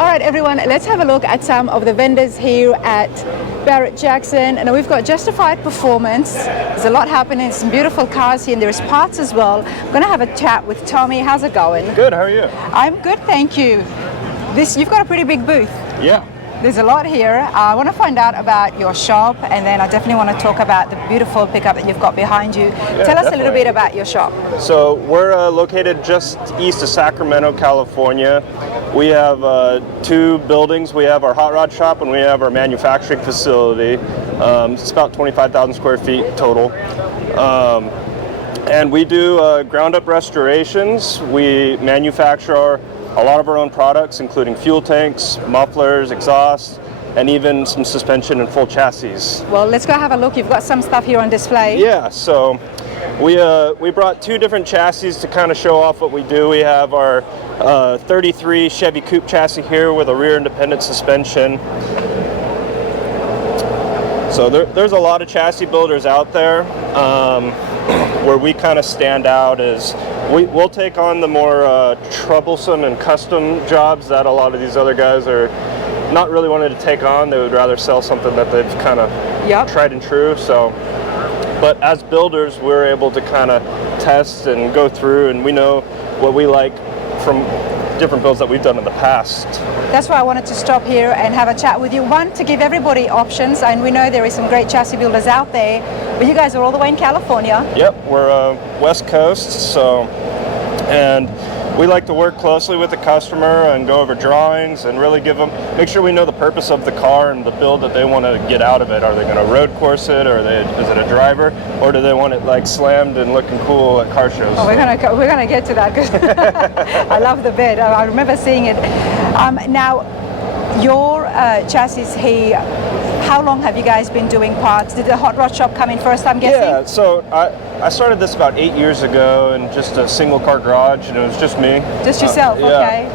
All right, everyone, let's have a look at some of the vendors here at Barret Jackson. And we've got Justified Performance. There's a lot happening, some beautiful cars here, and there's parts as well. I'm going to have a chat with Tommy. How's it going? Good, how are you? I'm good, thank you. You've got a pretty big booth. Yeah. There's a lot here. I want to find out about your shop, and then I definitely want to talk about the beautiful pickup that you've got behind you. Yeah, Tell us definitely. a little bit about your shop. So we're located just east of Sacramento, California. We have two buildings. We have our hot rod shop and we have our manufacturing facility. It's about 25,000 square feet total. And we do ground up restorations. We manufacture a lot of our own products, including fuel tanks, mufflers, exhaust, and even some suspension and full chassis. Well, let's go have a look. You've got some stuff here on display. Yeah, so we brought two different chassis to kind of show off what we do. We have our 33 Chevy Coupe chassis here with a rear independent suspension. So there's a lot of chassis builders out there. Where we kind of stand out is we'll take on the more troublesome and custom jobs that a lot of these other guys are not really wanting to take on. They would rather sell something that they've kind of tried and true. So, but as builders, we're able to kind of test and go through, and we know what we like from different builds that we've done in the past. That's why I wanted to stop here and have a chat with you. One, to give everybody options, and we know there is some great chassis builders out there, but you guys are all the way in California. Yep, we're West Coast, and we like to work closely with the customer and go over drawings and really make sure we know the purpose of the car and the build that they want to get out of it. Are they going to road course it, or is it a driver, or do they want it like slammed and looking cool at car shows? Oh, we're gonna get to that, because I love the bed. I remember seeing it. Now, your chassis here, how long have you guys been doing parts? Did the hot rod shop come in first, I'm guessing? Yeah, so I started this about 8 years ago in just a single car garage, and it was just me. Just yourself, okay.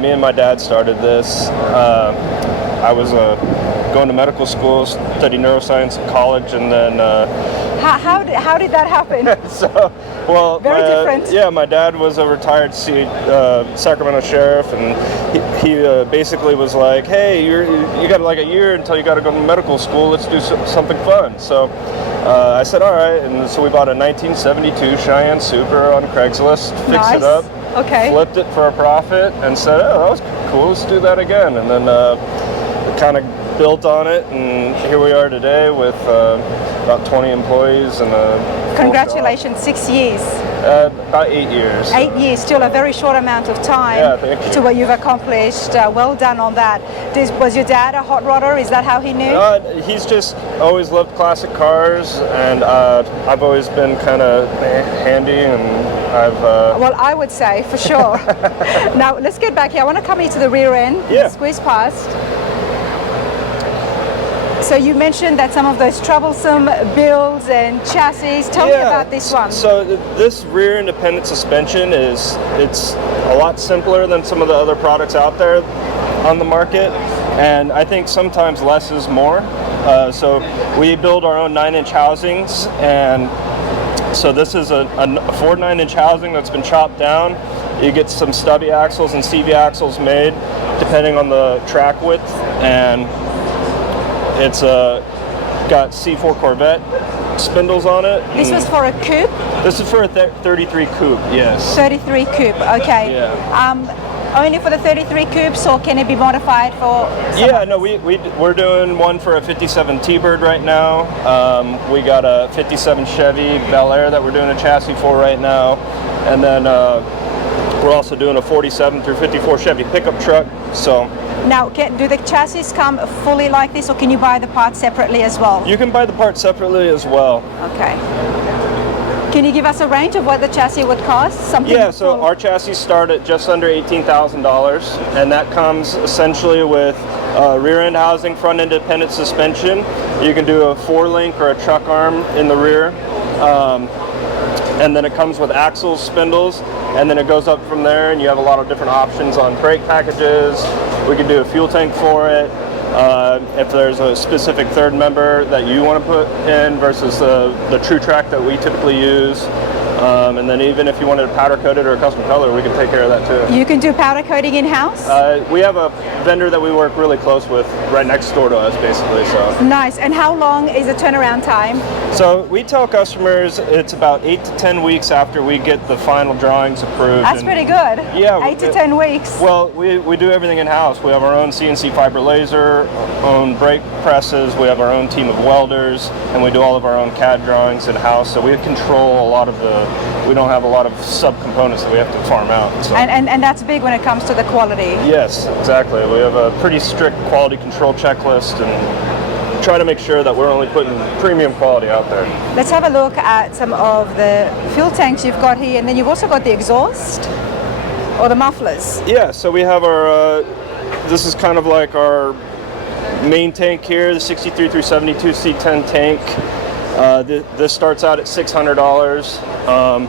Me and my dad started this. I was going to medical school, studied neuroscience in college, and then... How did that happen? Very different. Yeah, my dad was a retired Sacramento sheriff, and he basically was like, hey, you got like a year until you got to go to medical school, let's do something fun. So I said, all right, and so we bought a 1972 Cheyenne Super on Craigslist, fixed it up, flipped it for a profit, and said, oh, that was cool, let's do that again. And then kind of built on it, and here we are today with about 20 employees and a Congratulations, 6 years. About 8 years. 8 years, still a very short amount of time. Yeah, thank you. To what you've accomplished. Well done on that. Was your dad a hot rodder? Is that how he knew? He's just always loved classic cars, and I've always been kind of handy, and I've... Well, I would say, for sure. Now, let's get back here. I want to come into the rear end. Yeah. Squeeze past. So you mentioned that some of those troublesome builds and chassis. Tell me about this one. So this rear independent suspension it's a lot simpler than some of the other products out there on the market, and I think sometimes less is more. So we build our own 9-inch housings, and so this is a Ford 9-inch housing that's been chopped down. You get some stubby axles and CV axles made depending on the track width, and it's got C4 Corvette spindles on it. This was for a coupe? This is for a 33 coupe, yes. 33 coupe, okay. Yeah. Only for the 33 coupes, or can it be modified for we're doing one for a 57 T-Bird right now. We got a 57 Chevy Bel Air that we're doing a chassis for right now. And then we're also doing a 47 through 54 Chevy pickup truck. So now, do the chassis come fully like this, or can you buy the parts separately as well? You can buy the parts separately as well. Okay. Can you give us a range of what the chassis would cost? So our chassis start at just under $18,000, and that comes essentially with rear end housing, front independent suspension. You can do a 4-link or a truck arm in the rear. And then it comes with axles, spindles, and then it goes up from there, and you have a lot of different options on brake packages. We can do a fuel tank for it. If there's a specific third member that you want to put in versus the true track that we typically use. And then even if you wanted to powder coat it or a custom color, we can take care of that too. You can do powder coating in-house? We have a vendor that we work really close with right next door to us, basically. So nice. And how long is the turnaround time? So we tell customers it's about 8 to 10 weeks after we get the final drawings approved. That's pretty good. Yeah. 8 to 10 weeks. Well, we do everything in-house. We have our own CNC fiber laser, our own brake presses, we have our own team of welders, and we do all of our own CAD drawings in-house. So we control a lot of we don't have a lot of sub-components that we have to farm out. So. And that's big when it comes to the quality. Yes, exactly. We have a pretty strict quality control checklist and try to make sure that we're only putting premium quality out there. Let's have a look at some of the fuel tanks you've got here, and then you've also got the exhaust or the mufflers. Yeah, so we have our, this is kind of like our main tank here, the 63 through 72 C10 tank. This starts out at $600.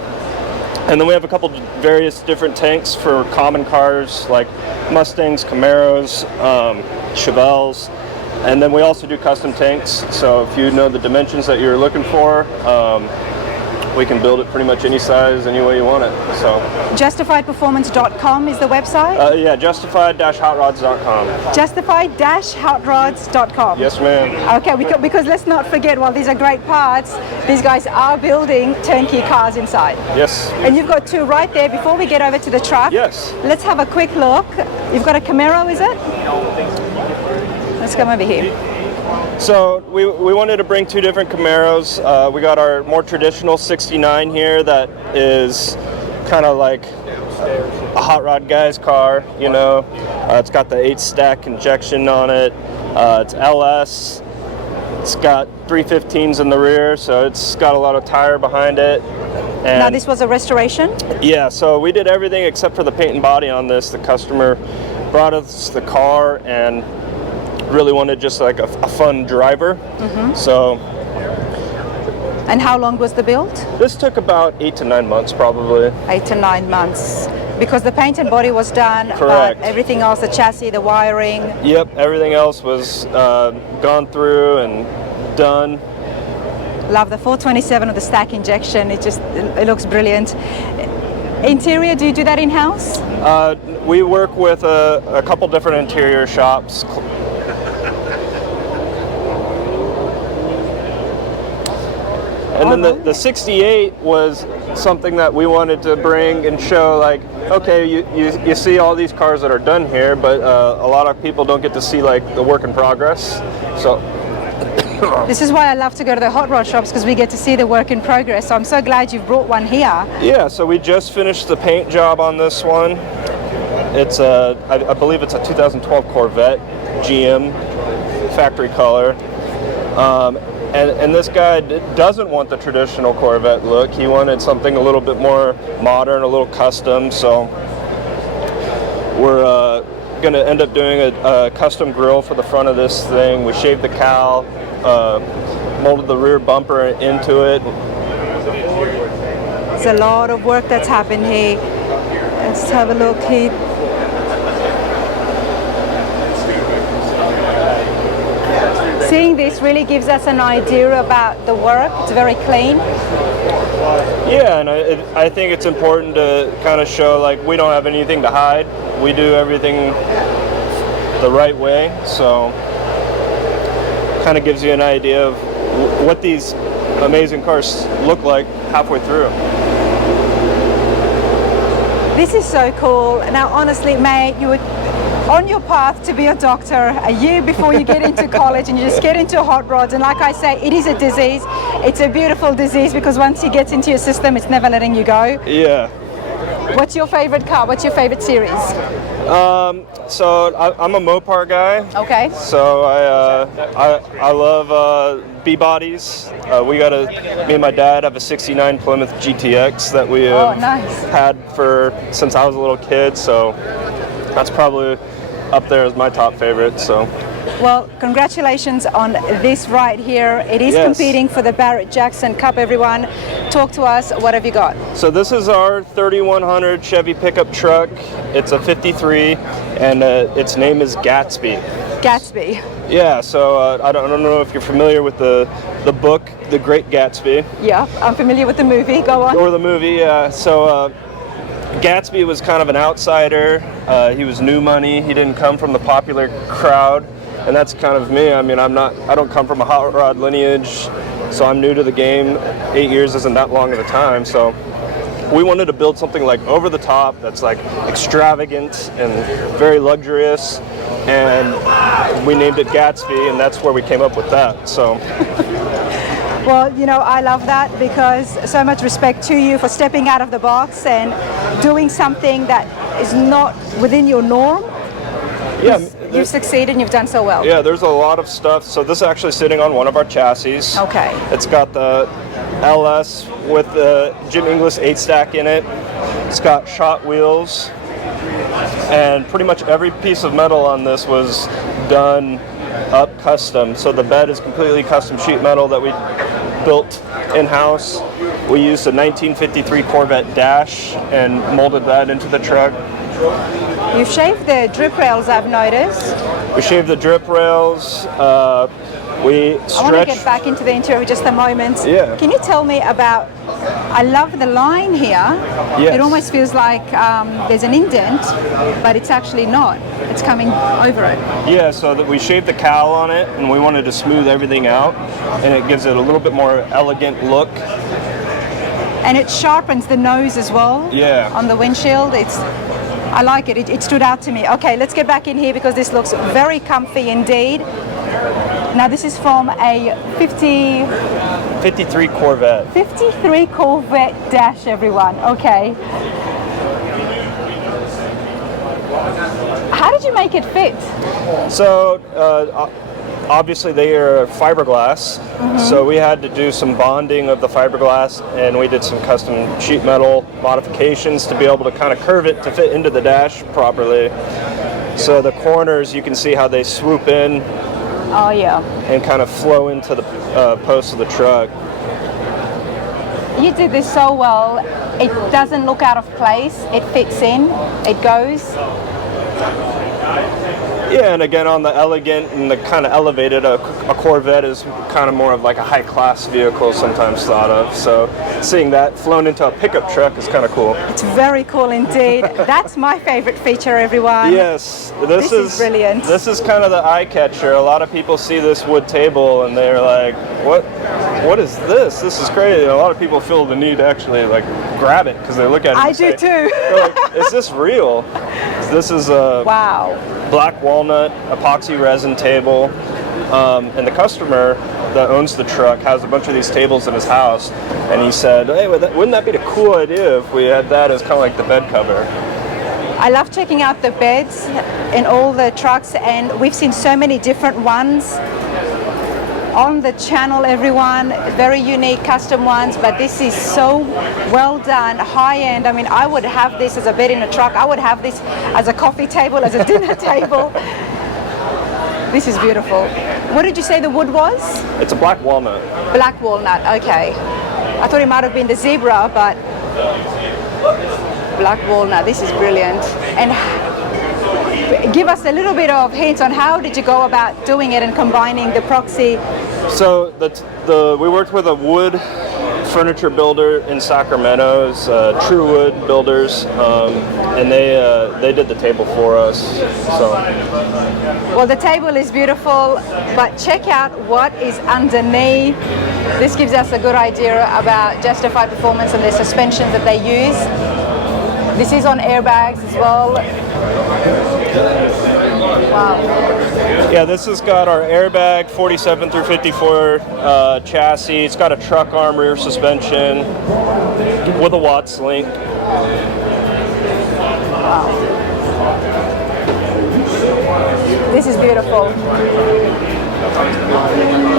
And then we have a couple various different tanks for common cars like Mustangs, Camaros, Chevelles. And then we also do custom tanks. So if you know the dimensions that you're looking for, we can build it pretty much any size, any way you want it. So justifiedperformance.com is the website? Yeah, justified-hotrods.com. Justified-hotrods.com. Yes, ma'am. Okay, because let's not forget, while these are great parts, these guys are building turnkey cars inside. Yes. And you've got two right there. Before we get over to the truck, yes, let's have a quick look. You've got a Camaro, is it? Let's come over here. So we wanted to bring two different Camaros. We got our more traditional 69 here that is kind of like a hot rod guy's car, you know. It's got the 8-stack injection on it. It's LS. It's got 315s in the rear, so it's got a lot of tire behind it. And now this was a restoration? Yeah, so we did everything except for the paint and body on this. The customer brought us the car and really wanted just like a fun driver. Mm-hmm. So. And how long was the build? This took about 8 to 9 months, probably. 8 to 9 months. Because the paint and body was done. Correct. But everything else, the chassis, the wiring. Yep, everything else was gone through and done. Love the 427 with the stack injection. It looks brilliant. Interior, do you do that in-house? We work with a couple different interior shops. And then the 68 was something that we wanted to bring and show, like, okay, you see all these cars that are done here, but a lot of people don't get to see like the work in progress. So this is why I love to go to the hot rod shops, because we get to see the work in progress. So I'm so glad you've brought one here. Yeah, so we just finished the paint job on this one. It's I believe it's a 2012 Corvette GM factory color. And this guy doesn't want the traditional Corvette look. He wanted something a little bit more modern, a little custom. So we're going to end up doing a custom grille for the front of this thing. We shaved the cowl, molded the rear bumper into it. It's a lot of work that's happened here. Let's have a look here. Seeing this really gives us an idea about the work. It's very clean. Yeah, and I think it's important to kind of show, like, we don't have anything to hide. We do everything the right way, so kind of gives you an idea of what these amazing cars look like halfway through. This is so cool. Now, honestly, mate, you would on your path to be a doctor a year before you get into college, and you just get into hot rods. And like I say, it is a disease. It's a beautiful disease, because once it gets into your system, it's never letting you go. Yeah. What's your favorite car? What's your favorite series? So I'm a Mopar guy. Okay. So I love B-bodies. Me and my dad have a 69 Plymouth GTX that we had since I was a little kid. So that's probably up there as my top favorite. So. Well, congratulations on this right here. It is competing for the Barret Jackson Cup, everyone. Talk to us. What have you got? So this is our 3100 Chevy pickup truck. It's a 53, and its name is Gatsby. Gatsby. Yeah, so I don't know if you're familiar with the book, The Great Gatsby. Yeah, I'm familiar with the movie. Go on. Or the movie, yeah. So Gatsby was kind of an outsider. He was new money. He didn't come from the popular crowd, and that's kind of me. I mean, I don't come from a hot rod lineage, so I'm new to the game. 8 years isn't that long of a time, so we wanted to build something like over the top, that's like extravagant and very luxurious, and we named it Gatsby, and that's where we came up with that. So. Well, you know, I love that, because so much respect to you for stepping out of the box and doing something that is not within your norm. Yeah, you've succeeded and you've done so well. Yeah, there's a lot of stuff. So this is actually sitting on one of our chassis. Okay. It's got the LS with the Jim Inglis 8-stack in it. It's got shot wheels. And pretty much every piece of metal on this was done up custom. So the bed is completely custom sheet metal that we built in-house. We used a 1953 Corvette dash and molded that into the truck. You've shaved the drip rails, I've noticed. We shaved the drip rails. We stretched. I want to get back into the interior for just a moment. Yeah. Can you tell me about, I love the line here. Yes. It almost feels like there's an indent, but it's actually not. It's coming over it. Yeah, so that we shaved the cowl on it, and we wanted to smooth everything out, and it gives it a little bit more elegant look. And it sharpens the nose as well. Yeah. On the windshield. I like it. It stood out to me. Okay, let's get back in here because this looks very comfy indeed. Now this is from a 53 Corvette. 53 Corvette dash, everyone. Okay. How did you make it fit? So obviously they are fiberglass, so we had to do some bonding of the fiberglass, and we did some custom sheet metal modifications to be able to kind of curve it to fit into the dash properly. So the corners, you can see how they swoop in. Oh yeah. And kind of flow into the post of the truck. You did this so well. It doesn't look out of place. It fits in. It goes. Yeah, and again on the elegant and the kind of elevated, a Corvette is kind of more of like a high-class vehicle sometimes thought of. So seeing that flown into a pickup truck is kind of cool. It's very cool indeed. That's my favorite feature, everyone. Yes, this is brilliant. This is kind of the eye catcher. A lot of people see this wood table and they're like, what is this? This is crazy. And a lot of people feel the need to actually like grab it because they look at it. I do too. They're like, is this real? This is a black walnut epoxy resin table, and the customer that owns the truck has a bunch of these tables in his house, and he said, hey, wouldn't that be a cool idea if we had that as kind of like the bed cover? I love checking out the beds in all the trucks, and we've seen so many different ones on the channel, everyone. Very unique custom ones, but this is so well done, high end. I mean, I would have this as a bed in a truck. I would have this as a coffee table, as a dinner table. This is beautiful. What did you say the wood was? It's a black walnut. Black walnut, okay. I thought it might have been the zebra, but black walnut. This is brilliant. And give us a little bit of hints on how did you go about doing it and combining the proxy. So we worked with a wood furniture builder in Sacramento, True Wood Builders, and they did the table for us. So. Well, the table is beautiful, but check out what is underneath. This gives us a good idea about Justified Performance and the suspensions that they use. This is on airbags as well. Wow. Yeah, this has got our airbag 47 through 54 chassis. It's got a truck arm rear suspension with a Watts link. Wow. This is beautiful.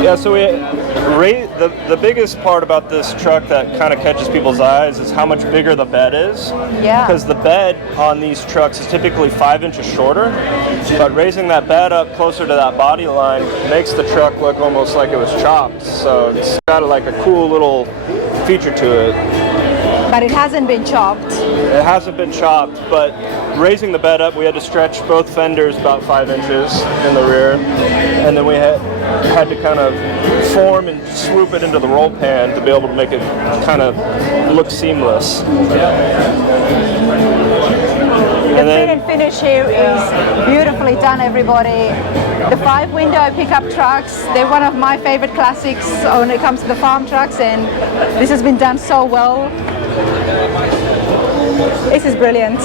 Yeah, so the biggest part about this truck that kind of catches people's eyes is how much bigger the bed is. Yeah. Because the bed on these trucks is typically 5 inches shorter, but raising that bed up closer to that body line makes the truck look almost like it was chopped. So it's got like a cool little feature to it. But it hasn't been chopped. It hasn't been chopped, but raising the bed up, we had to stretch both fenders about 5 inches in the rear, and then we had to kind of form and swoop it into the roll pan to be able to make it kind of look seamless. The fit and finish here is beautifully done, everybody. The 5-window pickup trucks, they're one of my favorite classics when it comes to the farm trucks, and this has been done so well. This is brilliant.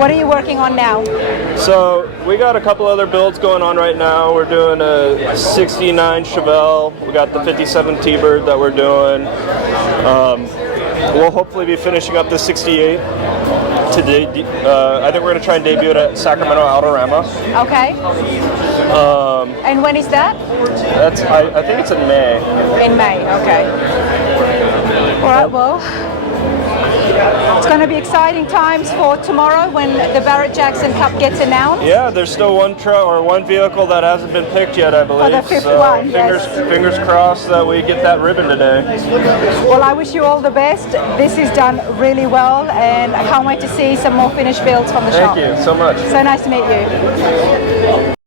What are you working on now? So we got a couple other builds going on right now. We're doing a 69 Chevelle. We got the 57 T-Bird that we're doing. We'll hopefully be finishing up the 68 today. I think we're going to try and debut it at Sacramento Autorama. Okay. And when is that? I think it's in May. In May, okay. All right, well, it's going to be exciting times for tomorrow when the Barret Jackson Cup gets announced. Yeah, there's still one truck or one vehicle that hasn't been picked yet, I believe. For the fifth so one, fingers crossed that we get that ribbon today. Well, I wish you all the best. This is done really well, and I can't wait to see some more finished builds from the shop. Thank you so much. So nice to meet you.